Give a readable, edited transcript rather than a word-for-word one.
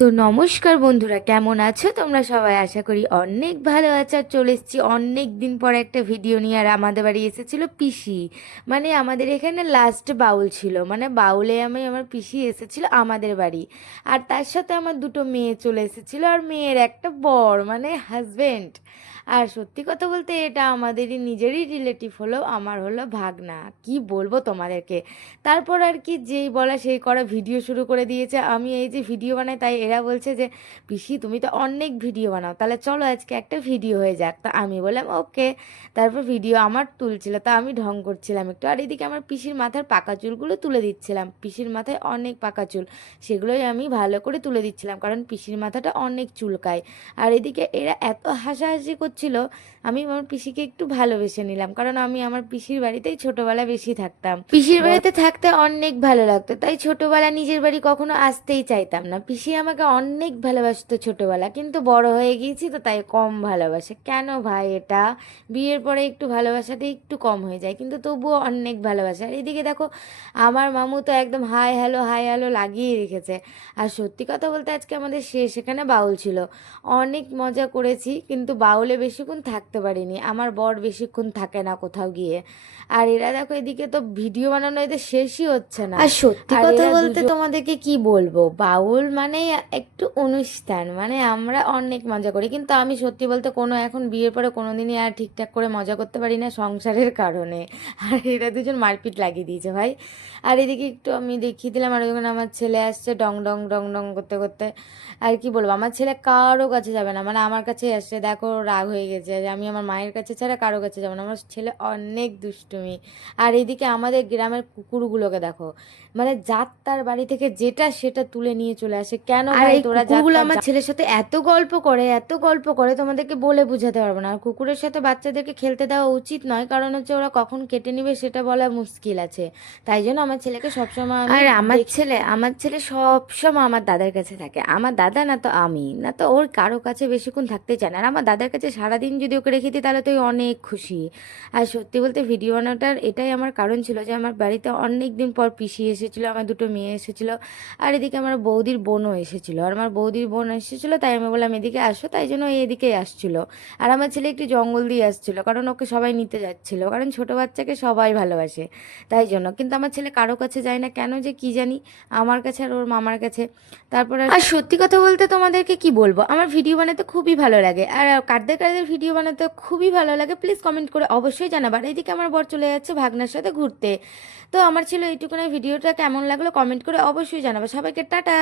তো নমস্কার বন্ধুরা, কেমন আছো তোমরা সবাই? আশা করি অনেক ভালো আছো। আর চলে এসেছি অনেক দিন পর একটা ভিডিও নিয়ে। আর আমাদের বাড়ি এসেছিল পিসি, মানে আমাদের এখানে লাস্ট বাউল ছিল, মানে বাউলে আমার পিসি এসেছিল আমাদের বাড়ি। আর তার সাথে আমার দুটো মেয়ে চলে এসেছিল, আর মেয়ের একটা বর মানে হাজবেন্ড। আর সত্যি কথা বলতে এটা আমাদেরই নিজেরই রিলেটিভ, হলো আমার হলো ভাগনা। কি বলবো তোমাদেরকে। তারপর আর কি, যেই বলা সেই করা, ভিডিও শুরু করে দিয়েছে। আমি এই যে ভিডিও বানাই, তাই এরা বলছে যে পিসি তুমি তো অনেক ভিডিও বানাও, তাহলে চলো আজকে একটা ভিডিও হয়ে যাক। তা আমি বললাম ওকে। তারপর ভিডিও আমার তুলছিল, তা আমি ঢং করছিলাম একটু, আর এদিকে আমার পিসির মাথার পাকা চুলগুলো তুলে দিচ্ছিলাম। পিসির মাথায় অনেক পাকা চুল, সেগুলোই আমি ভালো করে তুলে দিচ্ছিলাম, কারণ পিসির মাথাটা অনেক চুলকায়। আর এদিকে এরা এত হাসাহাসি করছিল, আমি আমার পিসিকে একটু ভালোবেসে নিলাম, কারণ আমি আমার পিসির বাড়িতেই ছোটবেলা বেশি থাকতাম। পিসির বাড়িতে থাকতে অনেক ভালো লাগতো, তাই ছোটবেলা নিজের বাড়ি কখনো আসতেই চাইতাম না। পিসি আমাকে অনেক ভালোবাসতো ছোটবেলা, কিন্তু বড় হয়ে গিয়েছি তো তাই কম ভালোবাসে। কেন ভাই এটা? বিয়ের পরে একটু ভালোবাসাটা একটু কম হয়ে যায়, কিন্তু তবুও অনেক ভালোবাসে। আর এদিকে দেখো, আমার মামু তো একদম হাই হ্যালো লাগিয়ে রেখেছে। আর সত্যি কথা বলতে আজকে আমাদের শেষ এখানে বাউল ছিল, অনেক মজা করেছি, কিন্তু বাউলে বেশিক্ষণ থাকতে পারিনি। আমার বর বেশিক্ষণ থাকে না কোথাও গিয়ে। আর এরা দেখো, এদিকে তো ভিডিও বানানো এদের শেষই হচ্ছে না। আর সত্যি আর কথা এরা বলতে দুজন তোমাদেরকে কি বলবো, বাউল মানে একটু অনুষ্ঠান, মানে আমরা অনেক মজা করি, কিন্তু আমি সত্যি বলতে কোনো এখন বিয়ের পরে কোনোদিনই আর ঠিকঠাক করে মজা করতে পারি না সংসারের কারণে। আর এরা দুজন মারপিট লাগিয়ে দিয়েছে ভাই। আর এদিকে একটু আমি দেখিয়ে দিলাম, আর ওখানে আমার ছেলে আসছে ডং ডং ডং ডং করতে করতে। আর কি বলবো, আমার ছেলে কারো কাছে যাবে না, মানে আমার কাছেই আসছে। দেখো রাগ হয়ে গেছে যে আমি আমার মায়ের কাছে ছাড়া কারো কাছে যাবো না। আমার ছেলে অনেক দুষ্টুমি। আর এদিকে আমাদের গ্রামের কুকুরগুলোকে দেখো, মানে যার তার বাড়ি থেকে যেটা সেটা তুলে নিয়ে চলে আসে। কেন আর ভাই এই তোরা কুকুরগুলো আমার ছেলের সাথে এত গল্প করে, এত গল্প করে, তোমাদেরকে বলে বোঝাতে পারবো না। আর কুকুরের সাথে বাচ্চাদেরকে খেলতে দেওয়া উচিত নয়, কারণ হচ্ছে ওরা কখন কেটে নিবে সেটা বলা মুশকিল আছে। তাই জন্য আমার ছেলেকে সবসময় আমি আর আমার দেখি। ছেলে আমার ছেলে সব সময় আমার দাদার কাছে থাকে। আমার দাদা না তো আমি, না তো ওর কারো কাছে বেশিক্ষণ থাকতে চায় না। আর আমার দাদার কাছে সারাদিন যদি ওকে রেখে দিই তাহলে তো ও অনেক খুশি। আর সত্যি বলতে ভিডিও বানানোটার এটাই আমার কারণ ছিল, যে আমার বাড়িতে অনেক দিন পর পিসি এসেছিলো, আমার দুটো মেয়ে এসেছিলো। আর এদিকে আমার বৌদির বোনও এসেছিলো, আর আমার বৌদির বোন এসেছিলো, তাই আমি বললাম এদিকে আসো, তাই জন্য ও এদিকেই আসছিলো। আর আমার ছেলে একটু জঙ্গল দিয়ে আসছিলো, কারণ ওকে সবাই নিতে যাচ্ছিলো, কারণ ছোট বাচ্চাকে সবাই ভালোবাসে, তাই জন্য। কিন্তু আমার ছেলে কারো কাছে যায় না, কেন যে কি জানি, আমার কাছে আর ওর মামার কাছে। তারপর আর সত্যি কথা বলতে তোমাদেরকে কি বলবো, আমার ভিডিও বানাতে খুবই ভালো লাগে, আর কাদের কাদের ভিডিও বানাতে খুবই ভালো লাগে প্লিজ কমেন্ট করে অবশ্যই জানাবার। আর এইদিকে আমার বর চলে যাচ্ছে ভাগনার সাথে ঘুরতে। তো আমার ছিল এইটুকুনি, ভিডিওটা কেমন লাগলো কমেন্ট করে অবশ্যই জানাবো। সবাইকে টাটা।